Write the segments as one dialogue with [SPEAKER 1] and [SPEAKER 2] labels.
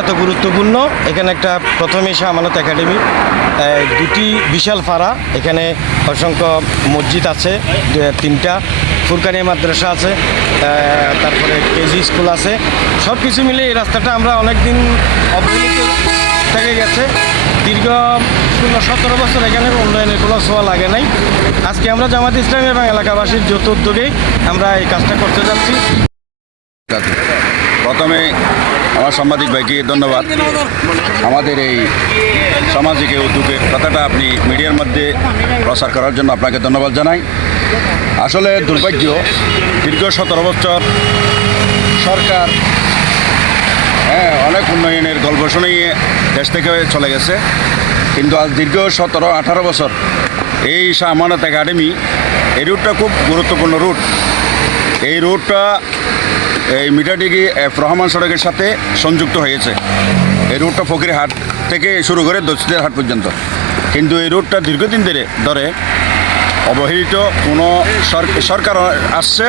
[SPEAKER 1] এত গুরুত্বপূর্ণ। এখানে একটা প্রথম এসে আমানত একাডেমি দুটি বিশাল ফাড়া। এখানে অসংখ্য মসজিদ আছে তিনটা। ফুরকানি মাদ্রাসা আছে তারপরে কেজি স্কুল আছে। সব কিছু মিলে এই রাস্তাটা আমরা অনেক দিন অবহেলিত থেকে গেছে। দীর্ঘ ষোলো, সতেরো বছর এখানে উন্নয়নের কোনো ছোঁয়া লাগে নাই। আজকে আমরা জামাত ইসলামী এবং এলাকাবাসীর যৌথ উদ্যোগেই আমরা এই কাজটা করতে যাচ্ছি।
[SPEAKER 2] প্রথমে আমার সাংবাদিক ভাইকে ধন্যবাদ। আমাদের এই সামাজিক উদ্যোগের কথাটা আপনি মিডিয়ার মধ্যে প্রচার করার জন্য আপনাকে ধন্যবাদ জানাই। আসলে দুর্ভাগ্য, দীর্ঘ সতেরো বছর সরকার হ্যাঁ অনেক উন্নয়নের গল্প শুনিয়ে দেশ থেকে চলে গেছে। কিন্তু আজ দীর্ঘ সতেরো, আঠারো বছর এই শাহ আমানত একাডেমি, এই রুটটা খুব গুরুত্বপূর্ণ রুট। এই রুটটা এই এফ রহমান সড়কের সাথে সংযুক্ত হয়েছে। এই রোডটা রুটটা ফকিরহাট থেকে শুরু করে দক্ষিণের হাট পর্যন্ত। কিন্তু এই রুটটা দীর্ঘদিন ধরে ধরে অবহেলিত কোনো সরকার আসছে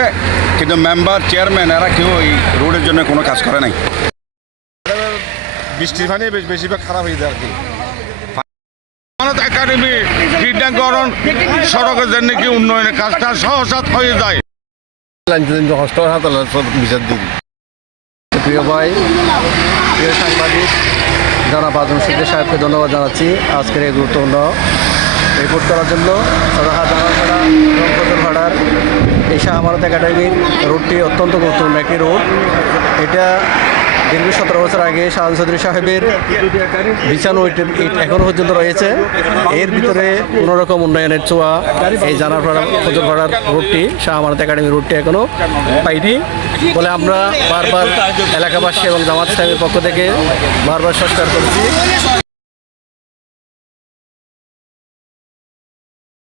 [SPEAKER 2] কিন্তু মেম্বার চেয়ারম্যান এরা কেউ এই রোডের জন্য কোনো কাজ করে নাই।
[SPEAKER 3] বৃষ্টির পানি বেশ বেশিরভাগ খারাপ হয়ে যায় আর কি। একাডেমি ক্রীড়াঙ্গন সড়কের জন্য কি উন্নয়নের কাজটা সহজাত হয়ে যায়?
[SPEAKER 4] সব বিচার প্রিয় ভাই সাহেবকে ধন্যবাদ জানাচ্ছি। আজকের রিপোর্ট করার জন্য একাডেমির অত্যন্ত গুরুত্বপূর্ণ একটি রুট এটা দীর্ঘ সতেরো বছর আগে শাহান চৌধুরী সাহেবের বিছানো এখনও পর্যন্ত রয়েছে। এর ভিতরে কোনোরকম উন্নয়নের ছোঁয়া এই জানাপাড়া ফজলপাড়ার রোডটি শাহ আমানত একাডেমি রোডটি এখনও পাইনি। বলে আমরা বারবার এলাকাবাসী এবং জামাত সাহেবের পক্ষ থেকে বারবার সংস্কার করেছি।